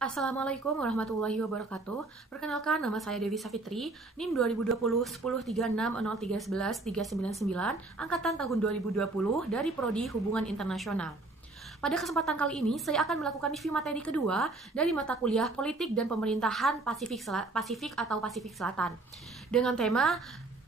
Assalamualaikum warahmatullahi wabarakatuh. Perkenalkan, nama saya Dewi Safitri, NIM 2020 1036 0311 399, angkatan tahun 2020 dari Prodi Hubungan Internasional. Pada kesempatan kali ini, saya akan melakukan review materi kedua dari mata kuliah Politik dan Pemerintahan Pasifik atau Pasifik Selatan dengan tema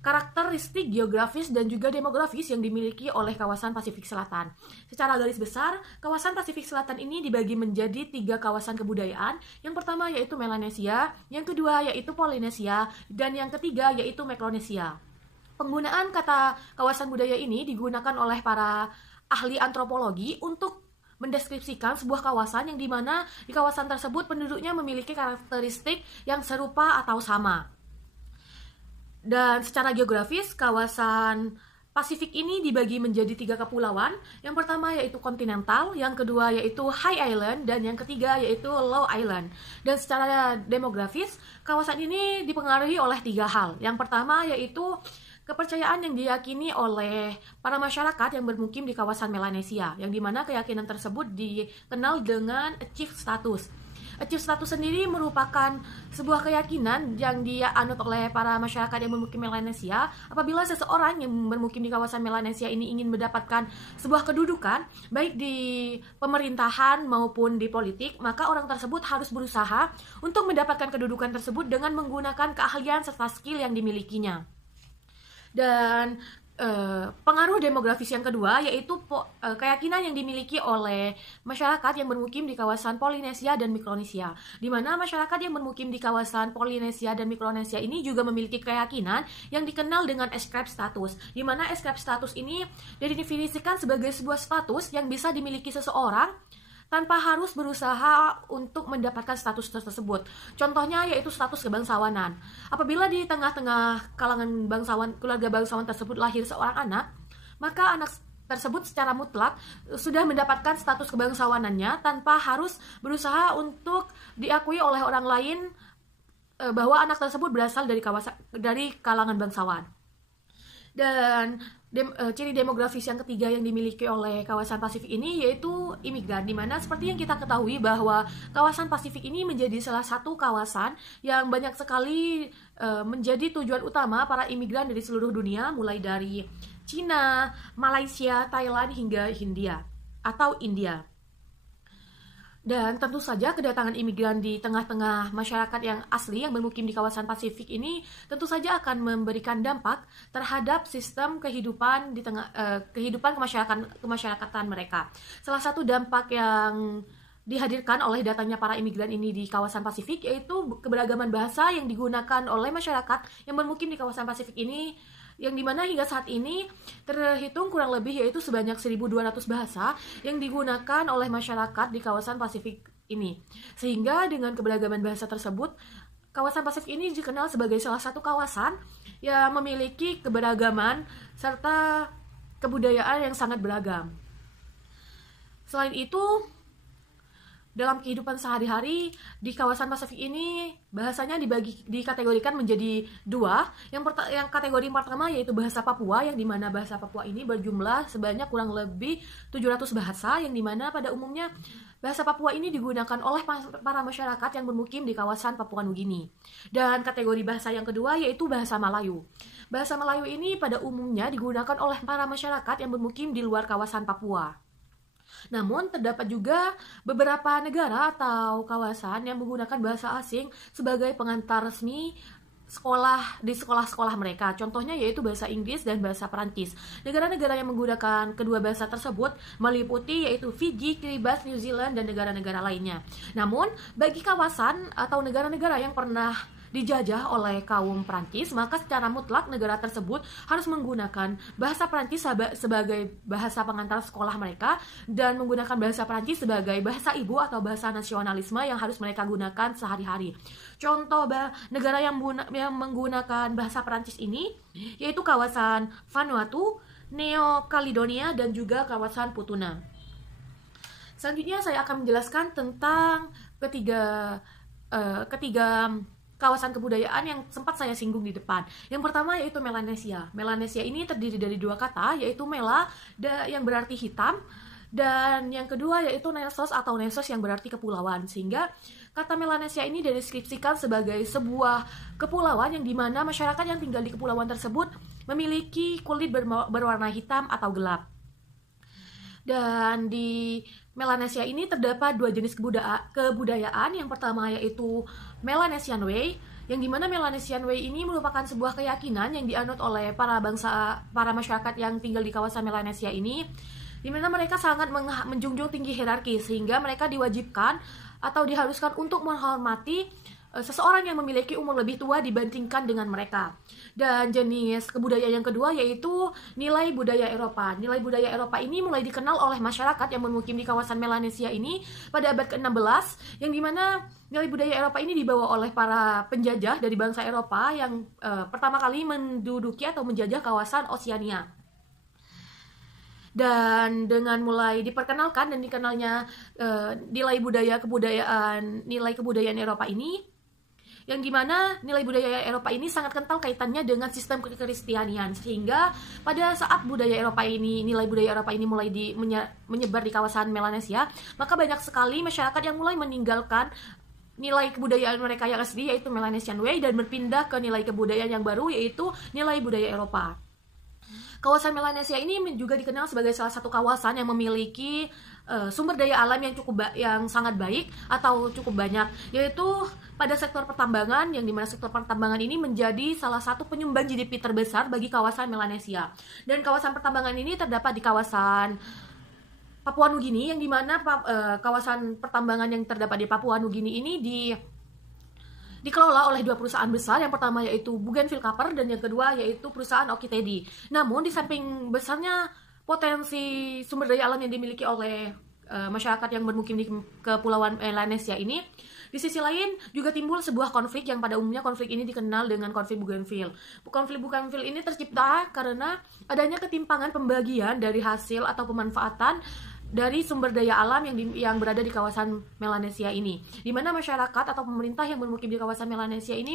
karakteristik geografis dan juga demografis yang dimiliki oleh kawasan Pasifik Selatan. Secara garis besar, kawasan Pasifik Selatan ini dibagi menjadi 3 kawasan kebudayaan. Yang pertama yaitu Melanesia, yang kedua yaitu Polinesia, dan yang ketiga yaitu Mikronesia. Penggunaan kata kawasan budaya ini digunakan oleh para ahli antropologi untuk mendeskripsikan sebuah kawasan yang dimana di kawasan tersebut penduduknya memiliki karakteristik yang serupa atau sama. Dan secara geografis, kawasan Pasifik ini dibagi menjadi 3 kepulauan. Yang pertama yaitu kontinental, yang kedua yaitu high island, dan yang ketiga yaitu low island. Dan secara demografis, kawasan ini dipengaruhi oleh 3 hal. Yang pertama yaitu kepercayaan yang diyakini oleh para masyarakat yang bermukim di kawasan Melanesia, yang dimana keyakinan tersebut dikenal dengan achieve status. Achieve status sendiri merupakan sebuah keyakinan yang dianut oleh para masyarakat yang bermukim Melanesia. Apabila seseorang yang bermukim di kawasan Melanesia ini ingin mendapatkan sebuah kedudukan, baik di pemerintahan maupun di politik, maka orang tersebut harus berusaha untuk mendapatkan kedudukan tersebut dengan menggunakan keahlian serta skill yang dimilikinya. Dan pengaruh demografis yang kedua yaitu keyakinan yang dimiliki oleh masyarakat yang bermukim di kawasan Polinesia dan Mikronesia, di mana masyarakat yang bermukim di kawasan Polinesia dan Mikronesia ini juga memiliki keyakinan yang dikenal dengan ascribed status, di mana ascribed status ini didefinisikan sebagai sebuah status yang bisa dimiliki seseorang tanpa harus berusaha untuk mendapatkan status tersebut. Contohnya yaitu status kebangsawanan. Apabila di tengah-tengah kalangan keluarga bangsawan tersebut lahir seorang anak, maka anak tersebut secara mutlak sudah mendapatkan status kebangsawanannya tanpa harus berusaha untuk diakui oleh orang lain bahwa anak tersebut berasal dari kalangan bangsawan. Dan ciri demografis yang ketiga yang dimiliki oleh kawasan Pasifik ini yaitu imigran, dimana seperti yang kita ketahui bahwa kawasan Pasifik ini menjadi salah satu kawasan yang banyak sekali menjadi tujuan utama para imigran dari seluruh dunia, mulai dari Cina, Malaysia, Thailand hingga Hindia atau India. Dan tentu saja kedatangan imigran di tengah-tengah masyarakat yang asli yang bermukim di kawasan Pasifik ini tentu saja akan memberikan dampak terhadap sistem kehidupan di kehidupan kemasyarakatan mereka. Salah satu dampak yang dihadirkan oleh datangnya para imigran ini di kawasan Pasifik yaitu keberagaman bahasa yang digunakan oleh masyarakat yang bermukim di kawasan Pasifik ini, yang dimana hingga saat ini terhitung kurang lebih yaitu sebanyak 1.200 bahasa yang digunakan oleh masyarakat di kawasan Pasifik ini. Sehingga dengan keberagaman bahasa tersebut, kawasan Pasifik ini dikenal sebagai salah satu kawasan yang memiliki keberagaman serta kebudayaan yang sangat beragam. Selain itu, dalam kehidupan sehari-hari di kawasan Pasifik ini bahasanya dikategorikan menjadi 2. Yang kategori pertama yaitu bahasa Papua, yang dimana bahasa Papua ini berjumlah sebanyak kurang lebih 700 bahasa, yang dimana pada umumnya bahasa Papua ini digunakan oleh para masyarakat yang bermukim di kawasan Papua Nugini. Dan kategori bahasa yang kedua yaitu bahasa Melayu. Bahasa Melayu ini pada umumnya digunakan oleh para masyarakat yang bermukim di luar kawasan Papua. Namun terdapat juga beberapa negara atau kawasan yang menggunakan bahasa asing sebagai pengantar resmi di sekolah-sekolah mereka. Contohnya yaitu bahasa Inggris dan bahasa Perancis. Negara-negara yang menggunakan kedua bahasa tersebut meliputi yaitu Fiji, Kiribati, New Zealand, dan negara-negara lainnya. Namun bagi kawasan atau negara-negara yang pernah dijajah oleh kaum Prancis, maka secara mutlak negara tersebut harus menggunakan bahasa Prancis sebagai bahasa pengantar sekolah mereka dan menggunakan bahasa Prancis sebagai bahasa ibu atau bahasa nasionalisme yang harus mereka gunakan sehari-hari. Contoh negara yang menggunakan bahasa Prancis ini yaitu kawasan Vanuatu, Neo Caledonia, dan juga kawasan Futuna. Selanjutnya saya akan menjelaskan tentang ketiga kawasan kebudayaan yang sempat saya singgung di depan. Yang pertama yaitu Melanesia. Melanesia ini terdiri dari 2 kata, yaitu Mela yang berarti hitam, Dan yang kedua yaitu Nesos atau Nesos yang berarti kepulauan. Sehingga kata Melanesia ini dideskripsikan sebagai sebuah kepulauan yang dimana masyarakat yang tinggal di kepulauan tersebut memiliki kulit berwarna hitam atau gelap. Dan di Melanesia ini terdapat dua jenis kebudayaan. Yang pertama yaitu Melanesian Way, yang dimana Melanesian Way ini merupakan sebuah keyakinan yang dianut oleh para masyarakat yang tinggal di kawasan Melanesia ini, di mana mereka sangat menjunjung tinggi hierarki, sehingga mereka diwajibkan atau diharuskan untuk menghormati seseorang yang memiliki umur lebih tua dibandingkan dengan mereka. Dan jenis kebudayaan yang kedua yaitu nilai budaya Eropa. Nilai budaya Eropa ini mulai dikenal oleh masyarakat yang bermukim di kawasan Melanesia ini pada abad ke-16, yang dimana nilai budaya Eropa ini dibawa oleh para penjajah dari bangsa Eropa yang pertama kali menduduki atau menjajah kawasan Oseania. Dan dengan mulai diperkenalkan dan dikenalnya nilai kebudayaan Eropa ini, yang dimana nilai budaya Eropa ini sangat kental kaitannya dengan sistem kekristianian, sehingga pada saat nilai budaya Eropa ini mulai menyebar di kawasan Melanesia, maka banyak sekali masyarakat yang mulai meninggalkan nilai kebudayaan mereka yang asli yaitu Melanesian Way dan berpindah ke nilai kebudayaan yang baru yaitu nilai budaya Eropa. Kawasan Melanesia ini juga dikenal sebagai salah satu kawasan yang memiliki sumber daya alam yang sangat baik atau cukup banyak, yaitu pada sektor pertambangan, yang dimana sektor pertambangan ini menjadi salah satu penyumbang GDP terbesar bagi kawasan Melanesia. Dan kawasan pertambangan ini terdapat di kawasan Papua Nugini, yang dimana kawasan pertambangan yang terdapat di Papua Nugini ini dikelola oleh dua perusahaan besar. Yang pertama yaitu Bougainville Copper dan yang kedua yaitu perusahaan Okitedi. Namun di samping besarnya potensi sumber daya alam yang dimiliki oleh masyarakat yang bermukim di kepulauan Melanesia ini, di sisi lain juga timbul sebuah konflik yang pada umumnya konflik ini dikenal dengan konflik Bougainville. Konflik Bougainville ini tercipta karena adanya ketimpangan pembagian dari hasil atau pemanfaatan dari sumber daya alam yang berada di kawasan Melanesia ini, di mana masyarakat atau pemerintah yang bermukim di kawasan Melanesia ini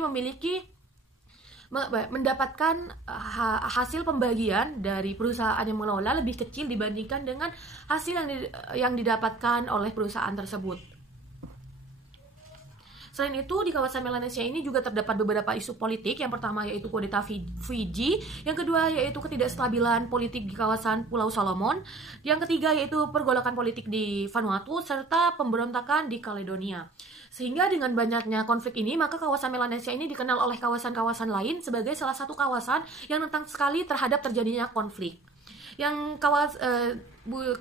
mendapatkan hasil pembagian dari perusahaan yang mengelola lebih kecil dibandingkan dengan hasil yang didapatkan oleh perusahaan tersebut. Selain itu, di kawasan Melanesia ini juga terdapat beberapa isu politik. Yang pertama yaitu kudeta Fiji, yang kedua yaitu ketidakstabilan politik di kawasan Pulau Solomon, yang ketiga yaitu pergolakan politik di Vanuatu, serta pemberontakan di Caledonia. Sehingga dengan banyaknya konflik ini, maka kawasan Melanesia ini dikenal oleh kawasan-kawasan lain sebagai salah satu kawasan yang rentan sekali terhadap terjadinya konflik. Yang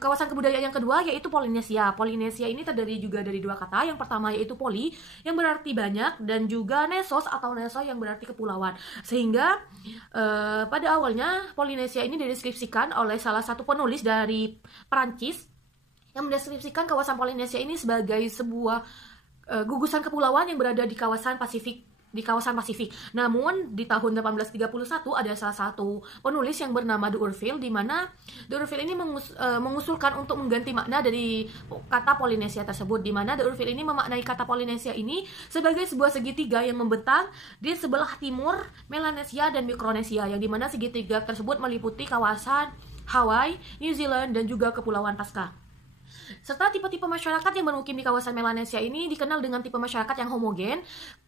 kawasan kebudayaan yang kedua yaitu Polinesia. Polinesia ini terdiri juga dari dua kata. Yang pertama yaitu poli, yang berarti banyak, dan juga nesos atau neso yang berarti kepulauan. Sehingga pada awalnya Polinesia ini dideskripsikan oleh salah satu penulis dari Perancis yang mendeskripsikan kawasan Polinesia ini sebagai sebuah gugusan kepulauan yang berada di kawasan Pasifik. Namun di tahun 1831 ada salah satu penulis yang bernama D'Urville, di mana D'Urville ini mengusulkan untuk mengganti makna dari kata Polinesia tersebut, di mana D'Urville ini memaknai kata Polinesia ini sebagai sebuah segitiga yang membentang di sebelah timur Melanesia dan Mikronesia, yang dimana segitiga tersebut meliputi kawasan Hawaii, New Zealand, dan juga Kepulauan Pasca. Serta tipe-tipe masyarakat yang bermukim di kawasan Melanesia ini dikenal dengan tipe masyarakat yang homogen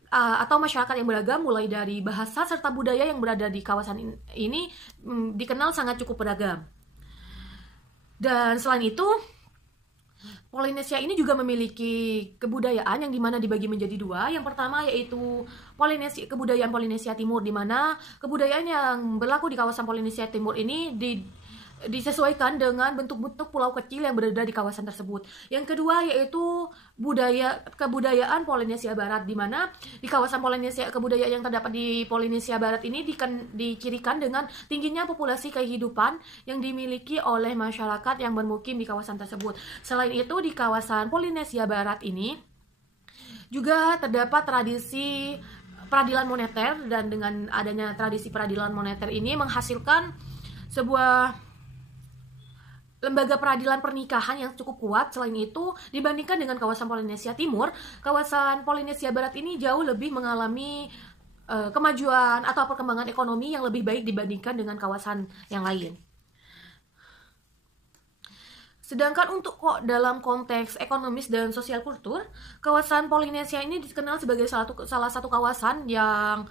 atau masyarakat yang beragam, mulai dari bahasa serta budaya yang berada di kawasan ini dikenal sangat cukup beragam. Dan selain itu, Polinesia ini juga memiliki kebudayaan yang dimana dibagi menjadi dua. Yang pertama yaitu kebudayaan Polinesia Timur, di mana kebudayaan yang berlaku di kawasan Polinesia Timur ini disesuaikan dengan bentuk-bentuk pulau kecil yang berada di kawasan tersebut. Yang kedua yaitu kebudayaan Polinesia Barat, di mana di kawasan kebudayaan yang terdapat di Polinesia Barat ini dicirikan dengan tingginya populasi kehidupan yang dimiliki oleh masyarakat yang bermukim di kawasan tersebut. Selain itu, di kawasan Polinesia Barat ini juga terdapat tradisi peradilan moneter, dan dengan adanya tradisi peradilan moneter ini menghasilkan sebuah lembaga peradilan pernikahan yang cukup kuat. Selain itu, dibandingkan dengan kawasan Polinesia Timur, kawasan Polinesia Barat ini jauh lebih mengalami kemajuan atau perkembangan ekonomi yang lebih baik dibandingkan dengan kawasan yang lain. Sedangkan untuk kok dalam konteks ekonomis dan sosial kultur, kawasan Polinesia ini dikenal sebagai salah satu kawasan yang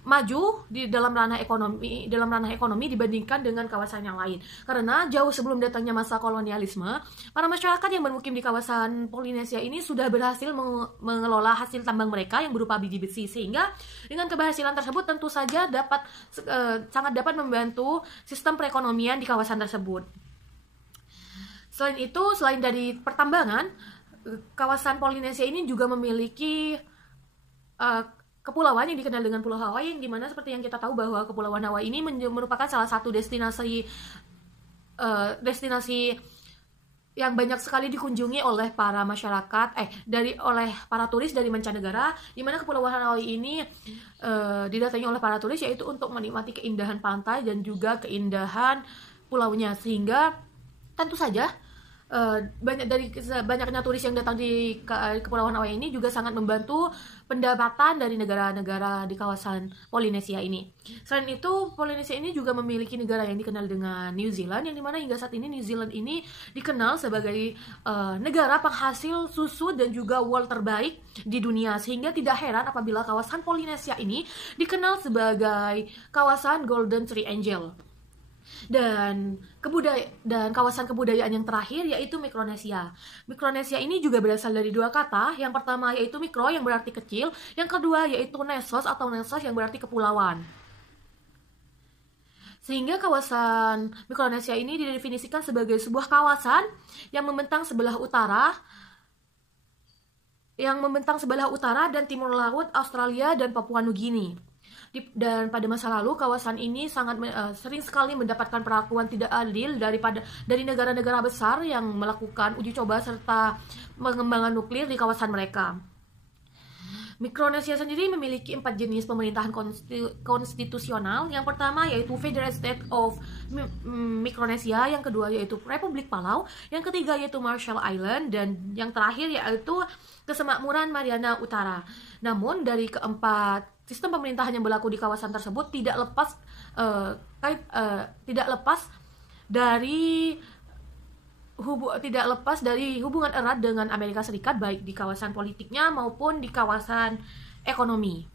maju di dalam ranah ekonomi dibandingkan dengan kawasan yang lain. Karena jauh sebelum datangnya masa kolonialisme, para masyarakat yang bermukim di kawasan Polinesia ini sudah berhasil mengelola hasil tambang mereka yang berupa biji besi, sehingga dengan keberhasilan tersebut tentu saja sangat dapat membantu sistem perekonomian di kawasan tersebut. Selain itu, selain dari pertambangan, kawasan Polinesia ini juga memiliki kepulauan yang dikenal dengan Pulau Hawaii, yang dimana seperti yang kita tahu bahwa Kepulauan Hawaii ini merupakan salah satu destinasi yang banyak sekali dikunjungi oleh para masyarakat, oleh para turis dari mancanegara, di mana Kepulauan Hawaii ini didatangi oleh para turis yaitu untuk menikmati keindahan pantai dan juga keindahan pulaunya, sehingga tentu saja banyaknya turis yang datang di Kepulauan Hawaii ini juga sangat membantu pendapatan dari negara-negara di kawasan Polinesia ini. Selain itu, Polinesia ini juga memiliki negara yang dikenal dengan New Zealand, yang dimana hingga saat ini New Zealand ini dikenal sebagai negara penghasil susu dan juga wool terbaik di dunia, sehingga tidak heran apabila kawasan Polinesia ini dikenal sebagai kawasan Golden Triangle. Dan kawasan kebudayaan yang terakhir yaitu Mikronesia. Mikronesia ini juga berasal dari dua kata. Yang pertama yaitu mikro yang berarti kecil, yang kedua yaitu nesos atau nesos yang berarti kepulauan. Sehingga kawasan Mikronesia ini didefinisikan sebagai sebuah kawasan yang membentang sebelah utara dan timur laut Australia dan Papua Nugini. Dan pada masa lalu kawasan ini sering sekali mendapatkan perlakuan tidak adil dari negara-negara besar yang melakukan uji coba serta pengembangan nuklir di kawasan mereka. Mikronesia sendiri memiliki 4 jenis pemerintahan konstitusional. Yang pertama yaitu Federal State of Micronesia, yang kedua yaitu Republik Palau, yang ketiga yaitu Marshall Island, dan yang terakhir yaitu Kesemakmuran Mariana Utara. Namun dari keempat sistem pemerintahan yang berlaku di kawasan tersebut tidak lepas dari hubungan erat dengan Amerika Serikat, baik di kawasan politiknya maupun di kawasan ekonomi.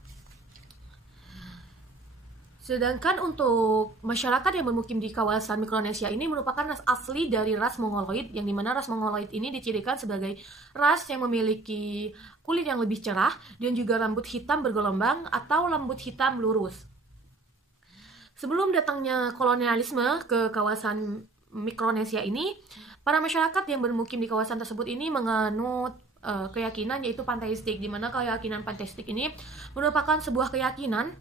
Sedangkan untuk masyarakat yang bermukim di kawasan Mikronesia ini merupakan ras asli dari ras Mongoloid, yang dimana ras Mongoloid ini dicirikan sebagai ras yang memiliki kulit yang lebih cerah dan juga rambut hitam bergelombang atau rambut hitam lurus. Sebelum datangnya kolonialisme ke kawasan Mikronesia ini, para masyarakat yang bermukim di kawasan tersebut ini menganut keyakinan yaitu panteistik, di mana keyakinan panteistik ini merupakan sebuah keyakinan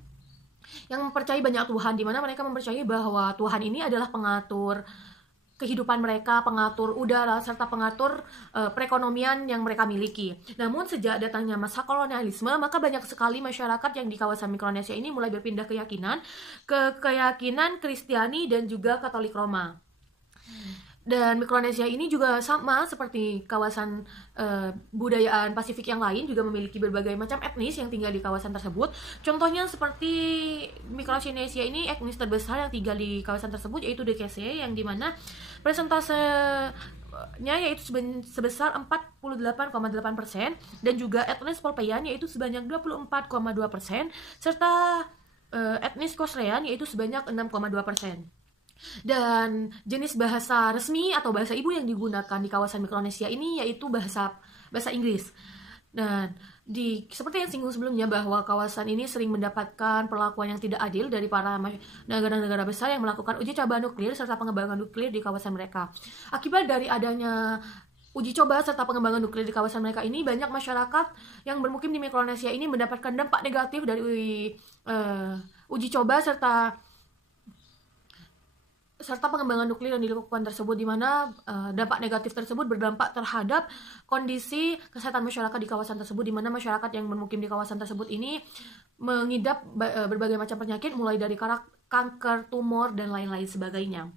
yang mempercayai banyak Tuhan, di mana mereka mempercayai bahwa Tuhan ini adalah pengatur kehidupan mereka, pengatur udara, serta pengatur perekonomian yang mereka miliki. Namun sejak datangnya masa kolonialisme, maka banyak sekali masyarakat yang di kawasan Mikronesia ini mulai berpindah keyakinan ke keyakinan Kristiani dan juga Katolik Roma. Dan Mikronesia ini juga sama seperti kawasan budayaan Pasifik yang lain, juga memiliki berbagai macam etnis yang tinggal di kawasan tersebut. Contohnya seperti Mikronesia ini, etnis terbesar yang tinggal di kawasan tersebut yaitu DKC, yang dimana presentasenya yaitu sebesar 48,8%, dan juga etnis Polpaian yaitu sebanyak 24,2%, serta etnis Kosraean yaitu sebanyak 6,2%. Dan jenis bahasa resmi atau bahasa ibu yang digunakan di kawasan Mikronesia ini yaitu bahasa Inggris. Dan seperti yang singgung sebelumnya, bahwa kawasan ini sering mendapatkan perlakuan yang tidak adil dari para negara-negara besar yang melakukan uji coba nuklir serta pengembangan nuklir di kawasan mereka. Akibat dari adanya uji coba serta pengembangan nuklir di kawasan mereka ini, banyak masyarakat yang bermukim di Mikronesia ini mendapatkan dampak negatif dari uji coba serta pengembangan nuklir yang dilakukan tersebut, di mana dampak negatif tersebut berdampak terhadap kondisi kesehatan masyarakat di kawasan tersebut, di mana masyarakat yang bermukim di kawasan tersebut ini mengidap berbagai macam penyakit, mulai dari kanker, tumor, dan lain-lain sebagainya.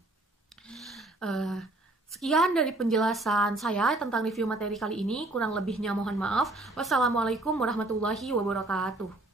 Sekian dari penjelasan saya tentang review materi kali ini, kurang lebihnya mohon maaf. Wassalamualaikum warahmatullahi wabarakatuh.